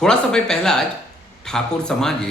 થોડા સમય પહેલાં જ ઠાકોર સમાજે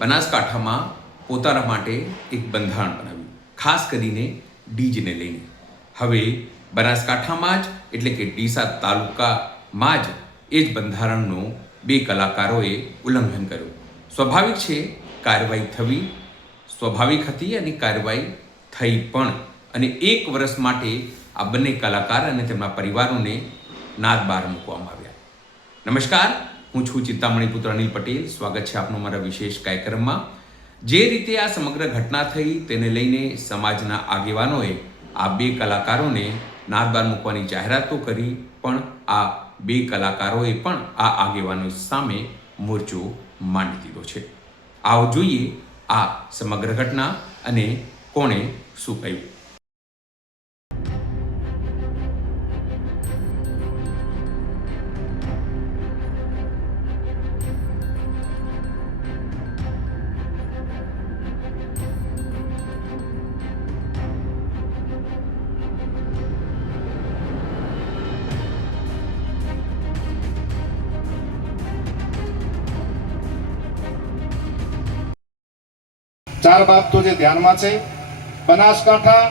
બનાસકાંઠામાં પોતાના માટે એક બંધારણ બનાવ્યું, ખાસ કરીને ડીજને લઈને. હવે બનાસકાંઠામાં જ એટલે કે ડીસા તાલુકામાં જ એ જ બંધારણનું બે કલાકારોએ ઉલ્લંઘન કર્યું. સ્વાભાવિક છે, કાર્યવાહી થવી સ્વાભાવિક હતી અને કાર્યવાહી થઈ પણ. અને 1 વર્ષ માટે આ બંને કલાકાર અને તેમના પરિવારોને નાદ બહાર મૂકવામાં આવ્યા. નમસ્કાર, હું છું ચિંતામણી પુત્ર અનિલ પટેલ. સ્વાગત છે આપનું મારા વિશેષ કાર્યક્રમમાં. જે રીતે આ સમગ્ર ઘટના થઈ તેને લઈને સમાજના આગેવાનોએ આ બે કલાકારોને નાદ બહાર મૂકવાની જાહેરાતો કરી, પણ આ બે કલાકારોએ પણ આ આગેવાનો સામે મોરચો માંડી દીધો છે. આવો જોઈએ આ સમગ્ર ઘટના અને કોણે શું કહ્યું. ચાર બાબતો જે ધ્યાનમાં છે: બનાસકાંઠા,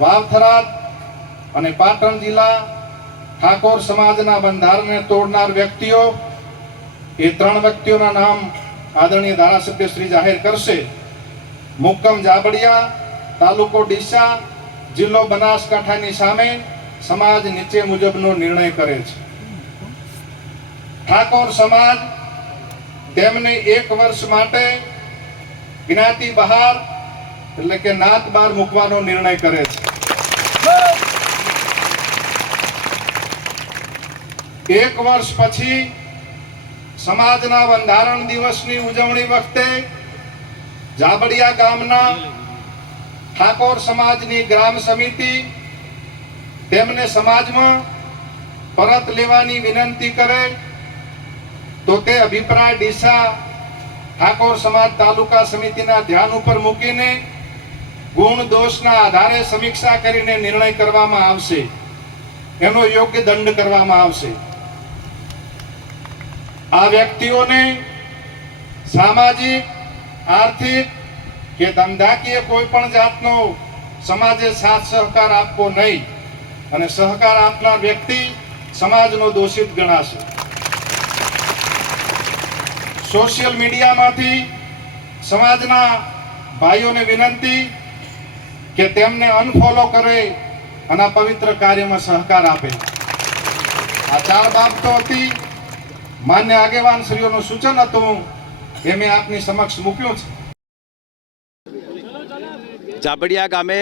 વાવ-થરાદ અને પાટણ જિલ્લા ઠાકોર સમાજના બંધારણને તોડનાર વ્યક્તિઓ, એ 3 વ્યક્તિઓના નામ આદરણીય ધારાસભ્ય શ્રી જાહેર કરશે. મુક્કમ જાબડિયા, તાલુકો ડીસા, જિલ્લો બનાસકાંઠાની સામે સમાજ નીચે મુજબનો નિર્ણય કરે છે. ઠાકોર સમાજ તેમને 1 વર્ષ માટે જ્ઞાતિ બહાર એટલે કે નાત બહાર મૂકવાનો નિર્ણય કરે છે. 1 વર્ષ પછી સમાજના બંધારણ દિવસની ઉજવણી વખતે જાબડિયા ગામના ઠાકોર સમાજની ગ્રામ સમિતિ તેમને સમાજમાં પરત લેવાની વિનંતી કરે તો તે અભિપ્રાય ડીસા ઠાકોર સમાજ તાલુકા સમિતિના ધ્યાન ઉપર મૂકીને ગુણ દોષના આધારે સમીક્ષા કરીને નિર્ણય કરવામાં આવશે. એનો યોગ્ય દંડ કરવામાં આવશે. આ વ્યક્તિઓને સામાજિક, આર્થિક કે ધંધાકીય કોઈ પણ જાતનો સમાજે સાથ સહકાર આપવો નહીં, અને સહકાર આપનાર વ્યક્તિ સમાજનો દોષિત ગણાશે. સોશિયલ મીડિયામાંથી સમાજના ભાઈઓને વિનંતી કે તેમને અનફોલો કરે અને પવિત્ર કાર્યમાં સહકાર આપે. આ 4 બાબતો હતી. માન્ય આગેવાન શ્રીઓનું સૂચન હતું એ મેં આપની સમક્ષ મૂક્યું છે. જાબડિયા ગામે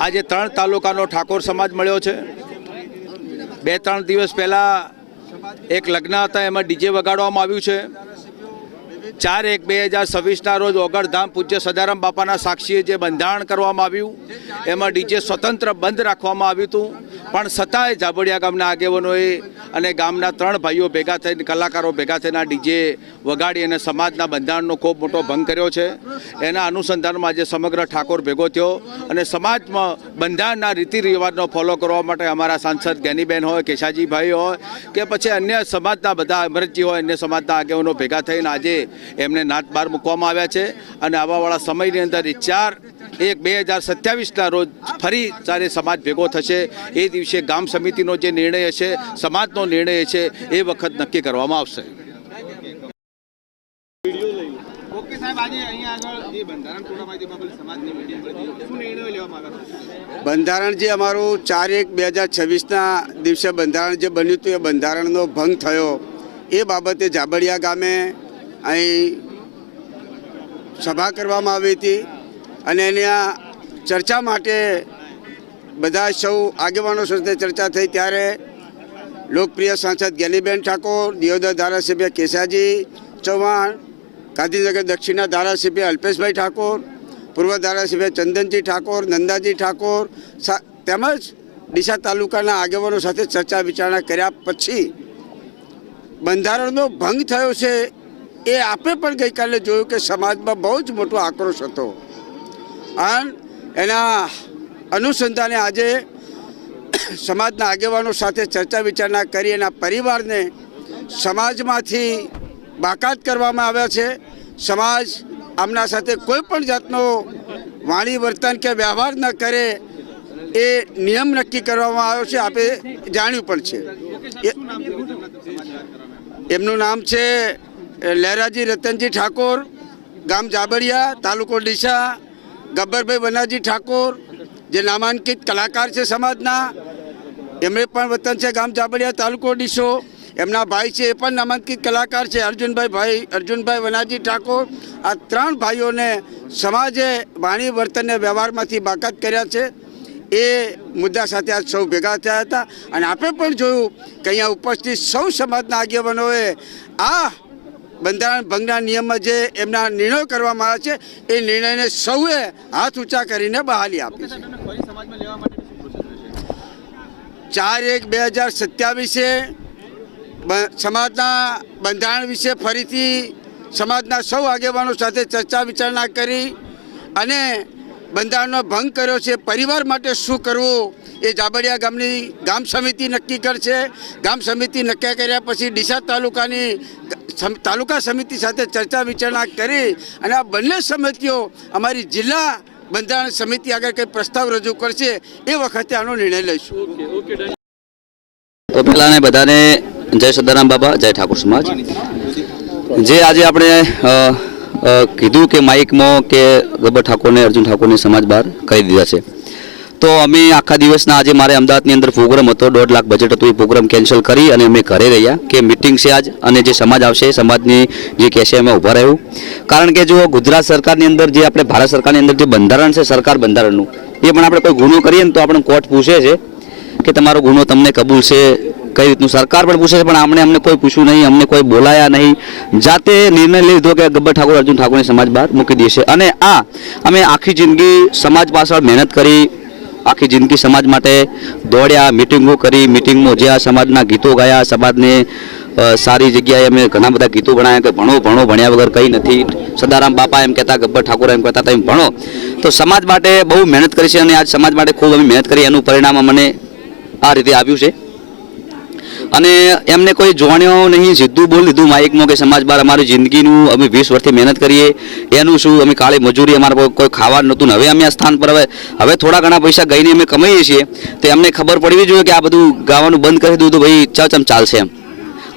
આજે 3 તાલુકાનો ઠાકોર સમાજ મળ્યો છે. 2-3 દિવસ પહેલા એક લગ્ન હતા, એમાં ડીજે વગાડવામાં આવ્યું છે. 4/1/2026ના રોજ ઓગળધામ પૂજ્ય સદારામ બાપાના સાક્ષીએ જે બંધારણ કરવામાં આવ્યું એમાં ડીજે સ્વતંત્ર બંધ રાખવામાં આવ્યું હતું. પણ છતાંય જાબડિયા ગામના આગેવાનોએ અને ગામના 3 ભાઈઓ ભેગા થઈને, કલાકારો ભેગા થઈને ડીજે વગાડી અને સમાજના બંધારણનો ખૂબ મોટો ભંગ કર્યો છે. એના અનુસંધાનમાં આજે સમગ્ર ઠાકોર ભેગો થયો અને સમાજમાં બંધારણના રીતિ રિવાજનો ફોલો કરવા માટે અમારા સાંસદ જ્ઞાનીબેન હોય, કેશાજીભાઈ હોય કે પછી અન્ય સમાજના બધા અમરતજી હોય, અન્ય સમાજના આગેવાનો ભેગા થઈને આજે એમને નાત બહાર મૂકવામાં આવ્યા છે. અને આવાવાળા સમયની અંદર 4/1/2027ના રોજ ફરી જ્યારે સમાજ ભેગો થશે એ દિવસે ગામ સમિતિનો જે નિર્ણય હશે, સમાજનો નિર્ણય છે, એ વખત નક્કી કરવામાં આવશે. બંધારણ જે અમારું 4/1/2026ના દિવસે બંધારણ જે બન્યું હતું એ બંધારણનો ભંગ થયો એ બાબતે જાબડિયા ગામે અહીં સભા કરવામાં આવી હતી અને એની આ ચર્ચા માટે બધા સૌ આગેવાનો સાથે ચર્ચા થઈ. ત્યારે લોકપ્રિય સાંસદ જ્ઞાનીબેન ઠાકોર, દિયોદર ધારાસભ્ય કેશાજી ચૌહાણ, ગાંધીનગર દક્ષિણના ધારાસભ્ય અલ્પેશભાઈ ઠાકોર, પૂર્વ ધારાસભ્ય ચંદનજી ઠાકોર, નંદાજી ઠાકોર તેમજ ડીસા તાલુકાના આગેવાનો સાથે ચર્ચા વિચારણા કર્યા પછી બંધારણનો ભંગ થયો છે એ આપણે પણ ગઈકાલે જોયું કે સમાજમાં બહુ જ મોટો આક્રોશ હતો. અને એના અનુસંધાને આજે સમાજના આગેવાનો સાથે ચર્ચા વિચારણા કરી એના પરિવારને સમાજમાંથી બાકાત કરવામાં આવ્યા છે. સમાજ આમના સાથે કોઈ પણ જાતનો વાણી વર્તન કે વ્યવહાર ન કરે એ નિયમ નક્કી કરવામાં આવ્યો છે. આપે જાણ્યું પણ છે. એમનું નામ છે લહેરાજી રતનજી ઠાકોર, ગામ જાબડિયા, તાલુકો ડીસા. ગબ્બરભાઈ વનાજી ઠાકોર જે નામાંકિત કલાકાર છે સમાજના, એમણે પણ વતન છે ગામ જાબડિયા, તાલુકો ડીસો. એમના ભાઈ છે એ પણ નામાંકિત કલાકાર છે અર્જુનભાઈ વનાજી ઠાકોર. આ 3 ભાઈઓને સમાજે વાણી વર્તનને વ્યવહારમાંથી બાકાત કર્યા છે. એ મુદ્દા સાથે આજ સૌ ભેગા થયા હતા અને આપણે પણ જોયું કે અહીંયા ઉપસ્થિત સૌ સમાજના આગેવાનોએ આ બંધારણ ભંગના નિયમમાં જે એમના નિર્ણયો કરવામાં આવ્યા છે એ નિર્ણયને સૌએ હાથ ઊંચા કરીને બહાલી આપી છે. 4/1/2027 સમાજના બંધારણ વિશે ફરીથી સમાજના સૌ આગેવાનો સાથે ચર્ચા વિચારણા કરી અને બંધારણનો ભંગ કર્યો છે, પરિવાર માટે શું કરવું એ જાબડિયા ગામની ગામ સમિતિ નક્કી કરશે. ગામ સમિતિ નક્કી કર્યા પછી ડીસા તાલુકાની તાલુકા સમિતિ સાથે ચર્ચા વિચારણા કરી અને આ બંને સમિતિઓ અમારી જિલ્લા બંધારણ સમિતિ આગળ કંઈ પ્રસ્તાવ રજૂ કરશે એ વખતે આનો નિર્ણય લઈશું. તો પહેલાં બધાને જય સદારામ બાબા, જય ઠાકોર સમાજ. જે આજે આપણે કીધું કે માઇકમાં કે ગબ્બર ઠાકોરને અર્જુન ઠાકોરને સમાજ બહાર કરી દીધા છે, તો અમે આખા દિવસના આજે મારે અમદાવાદની અંદર પ્રોગ્રામ હતો, 1.5 લાખ બજેટ હતું, એ પ્રોગ્રામ કેન્સલ કરી અને અમે ઘરે રહ્યા કે મિટિંગ છે આજ અને જે સમાજ આવશે સમાજની જે કહેશે એમાં ઊભા રહ્યું. કારણ કે જો ગુજરાત સરકારની અંદર જે આપણે ભારત સરકારની અંદર જે બંધારણ છે સરકાર બંધારણનું, એ પણ આપણે કોઈ ગુનો કરીએ ને તો આપણે કોર્ટ પૂછે છે કે તમારો ગુનો તમને કબૂલ છે, કઈ રીતનું સરકાર પણ પૂછે છે, પણ અમને કોઈ પૂછ્યું નહીં, અમને કોઈ બોલાયા નહીં. જાતે નિર્ણય લઈ લીધો કે ગબ્બર ઠાકોર અર્જુન ઠાકોરને સમાજ બહાર મૂકી દેશે. અને આ અમે આખી જિંદગી સમાજ પાછળ મહેનત કરી, આખી જિંદગી સમાજ માટે દોડ્યા, મિટિંગો કરી, મિટિંગમાં જ્યાં સમાજના ગીતો ગાયા, સમાજને સારી જગ્યાએ અમે ઘણા બધા ગીતો બનાવ્યા કે ભણો ભણો, ભણ્યા વગર કંઈ નથી. સદારામ બાપા એમ કહેતા, ગબ્બર ઠાકોર એમ કહેતા, તમે ભણો. તો સમાજ માટે બહુ મહેનત કરી છે અને આજ સમાજ માટે ખૂબ અમે મહેનત કરી, એનું પરિણામ અમને આ રીતે આવ્યું છે. અને એમને કોઈ જોણ્યો નહીં, સીધું બોલી દીધું માઇકમાં કે સમાજ બહાર. અમારી જિંદગીનું અમે 20 વર્ષથી મહેનત કરીએ એનું શું, અમે કાળી મજૂરી, અમારે કોઈ ખાવા નહોતું. હવે અમે આ સ્થાન પર હવે થોડા ઘણા પૈસા ગઈને અમે કમાઈએ છીએ, તો એમને ખબર પડવી જોઈએ કે આ બધું ગાવાનું બંધ કરી દીધું તો ભાઈ ચમ ચાલશે એમ.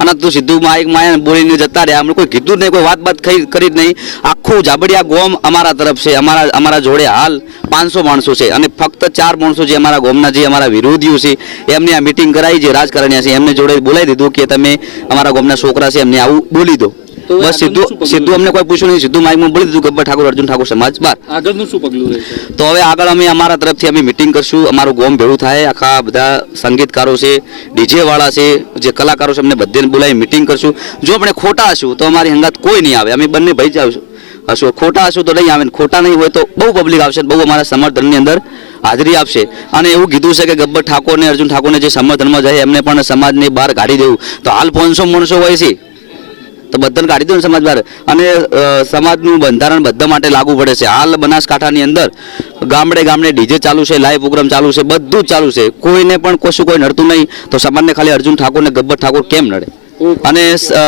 અને તું સીધું માઇકમાં બોલીને જતા રહ્યા, અમને કોઈ કીધું જ નહીં, કોઈ વાત કરી જ નહીં. આખું જાબડિયા ગોમ અમારા તરફ છે, અમારા જોડે હાલ 500 માણસો છે અને ફક્ત 4 માણસો જે અમારા ગોમના જે અમારા વિરોધીઓ છે એમને આ મિટિંગ કરાવી, જે રાજકારણીયા છે એમને જોડે બોલાવી દીધું કે તમે અમારા ગોમના છોકરા છે એમને આવું બોલી દો. બસ સીધું અમને કોઈ પૂછ્યું નહીં, સીધું માઇકમાં બોલી દીધું ગબ્બર ઠાકોર અર્જુન ઠાકોર સમાજ બહાર. આગળનું શું પગલું રહેશે? તો હવે આગળ અમે અમારા તરફથી અમે મિટિંગ કરશું, અમારું ગોમ ભેળું થાય, આખા બધા સંગીતકારો છે, ડીજે વાળા છે, જે કલાકારો છે, અમને બધાને બોલાવી મિટિંગ કરશું. જો આપણે ખોટા હશું તો અમારી હંગાત કોઈ નહીં આવે, અમે બંને ભાઈ જ હશું. ખોટા હશું તો નહીં આવે, ખોટા નહીં હોય તો બહુ પબ્લિક આવશે, બહુ અમારા સમર્થનની અંદર હાજરી આપશે. અને એવું કીધું છે કે ગબ્બર ઠાકોરને અર્જુન ઠાકોરને જે સમર્થનમાં જાય એમને પણ સમાજની બહાર કાઢી દેવું. તો હાલ 500 માણસો હોય છે તો બધાને કાઢી દો ને સમાજ બહાર. અને સમાજનું બંધારણ બધા માટે લાગુ પડે છે. હાલ બનાસકાંઠાની અંદર ગામડે ડીજે ચાલુ છે, લાઈવ પ્રોગ્રામ ચાલુ છે, બધું જ ચાલુ છે, કોઈને પણ કશું કોઈ નડતું નહીં. તો સમાજને ખાલી અર્જુન ઠાકોર ને ગબ્બર ઠાકોર કેમ નડે? અને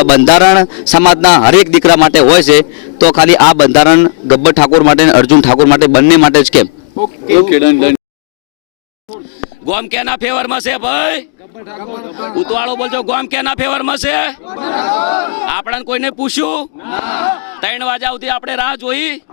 બંધારણ સમાજના હરેક દીકરા માટે હોય છે, તો ખાલી આ બંધારણ ગબ્બર ઠાકોર માટે અને અર્જુન ઠાકોર માટે બંને માટે જ કેમ? Okay, done. ગોમ કેના ફેવરમાં છે ભાઈ? ઉતવાળો બોલજો, ગોમ કેના ફેવરમાં છે? આપણને કોઈને પૂછ્યું? 3 વાગ્યા સુધી આપણે રાહ જોઈ.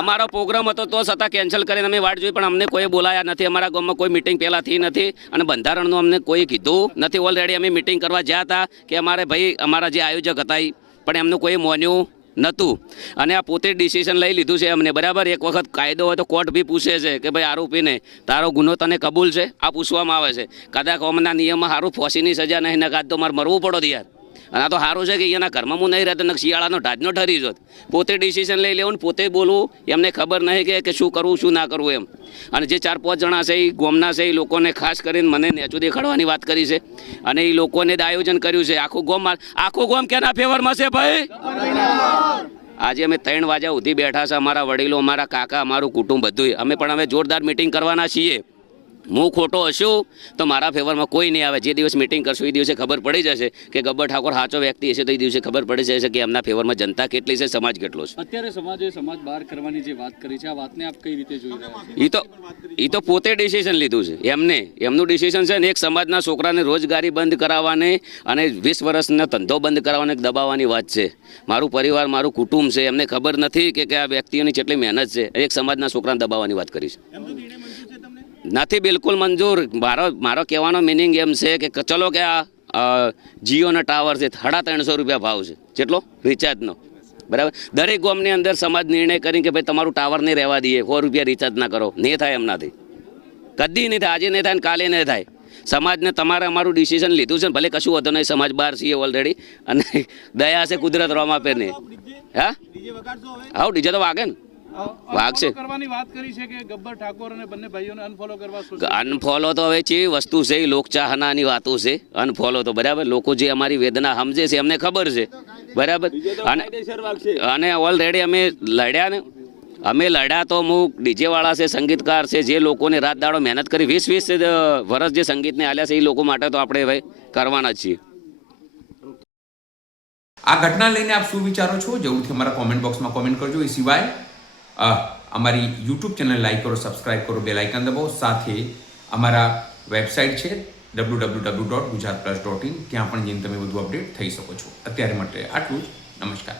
અમારો પ્રોગ્રામ હતો તો છતાં કેન્સલ કરીને અમે વાટ જોઈ, પણ અમને કોઈ બોલાયા નથી. અમારા ગામમાં કોઈ મિટિંગ પહેલાંથી નથી અને બંધારણનું અમને કોઈ કીધું નથી. ઓલરેડી અમે મિટિંગ કરવા ગયા હતા કે અમારે ભાઈ અમારા જે આયોજક હતા પણ એમનું કોઈ માન્યું નહોતું. અને આ પોતે ડિસિઝન લઈ લીધું છે અમને, બરાબર. એક વખત કાયદો હોય તો કોર્ટ બી પૂછે છે કે ભાઈ આરોપીને તારો ગુનો તને કબૂલ છે, આ પૂછવામાં આવે છે. કદાચ અમના નિયમમાં સારું ફોસીની સજા નહીં ને કાદ તો મારે મરવું પડો યાર. અને આ તો સારું છે કે અહીંયાના ઘરમાં હું નહીં રહેતો, શિયાળાનો ઢાજનો ઠરી જોત. પોતે ડિસિઝન લઈ લેવું, પોતે બોલવું, એમને ખબર નહીં કે શું કરવું શું ના કરવું એમ. અને જે 4-5 જણા છે એ ગોમના છે, એ લોકોને ખાસ કરીને મને નેચું દેખાડવાની વાત કરી છે અને એ લોકોને આયોજન કર્યું છે. આખું ગોમ કેના ફેવરમાં છે ભાઈ? આજે અમે 3 વાગ્યા સુધી બેઠા છે, અમારા વડીલો, અમારા કાકા, અમારું કુટુંબ બધું. અમે પણ હવે જોરદાર મિટિંગ કરવાના છીએ હું ખોટો હશું તો મારા ફેવરમાં કોઈ નહીં આવે. જે દિવસ મિટિંગ કરશું એ દિવસે ખબર પડી જશે કે ગબ્બર ઠાકોર સાચો વ્યક્તિ હશે તો એ દિવસે ખબર પડી જશે કે એમના ફેવરમાં જનતા કેટલી છે, સમાજ કેટલો છે. અત્યારે સમાજે સમાજ બહાર કરવાની જે વાત કરી છે, આ વાતને આપ કઈ રીતે જોઈ રહ્યા છો? એ તો પોતે ડિસિઝન લીધું છે એમનું ડિસિઝન છે ને. એક સમાજના છોકરાને રોજગારી બંધ કરાવવાની અને 20 વર્ષનો ધંધો બંધ કરાવવાની દબાવવાની વાત છે. મારું પરિવાર, મારું કુટુંબ છે, એમને ખબર નથી કે આ વ્યક્તિઓની કેટલી મહેનત છે. એક સમાજના છોકરાને દબાવવાની વાત કરી છે. નથી બિલકુલ મંજૂર. મારો કહેવાનો મિનિંગ એમ છે કે ચલો કે આ જીઓના ટાવર છે, 350 રૂપિયા ભાવ છે. કેટલો રિચાર્જનો? બરાબર. દરેક ગામની અંદર સમાજ નિર્ણય કરી કે ભાઈ તમારું ટાવર નહીં રહેવા દઈએ, 100 રૂપિયા રિચાર્જ ના કરો. નહીં થાય એમનાથી, કદી નહીં થાય. આજે નહીં થાય ને કાલે નહીં થાય. સમાજને તમારે અમારું ડિસિઝન લીધું છે, ભલે કશું વધુ નહીં. સમાજ બહાર છીએ ઓલરેડી અને દયા છે કુદરત રોમા પે નહીં. હા આવું ડીજે તો વાગે ને, વાગશે. કરવાની વાત કરી છે કે ગબ્બર ઠાકોર અને બંને ભાઈઓને અનફોલો કરવા. અનફોલો તો હવે છે વસ્તુ છે, એ લોકચાહનાની વાતો છે. અનફોલો તો બરાબર, લોકો જે અમારી વેદના સમજે છે એમને ખબર છે. બરાબર. અને ઓલરેડી અમે લડ્યા તો અમુક ડીજેવાળા છે, સંગીતકાર છે, જે લોકોને રાત દાડો મહેનત કરી 20 વર્ષ જે સંગીતને આલ્યા છે એ લોકો માટે તો આપણે હવે કરવાના જ છીએ. આ ઘટના લઈને આપ શું વિચારો છો? જરૂરથી અમારા કોમેન્ટ બોક્સમાં કોમેન્ટ કરજો. એ સિવાય અમારી યુટ્યુબ ચેનલ લાઈક કરો, સબસ્ક્રાઇબ કરો, બેલ આઇકન દબાવો. સાથે અમારા વેબસાઇટ છે www.gujaratplus.in, ત્યાં પણ જઈને તમે બધું અપડેટ થઈ શકો છો. અત્યારે માટે આટલું જ. નમસ્કાર.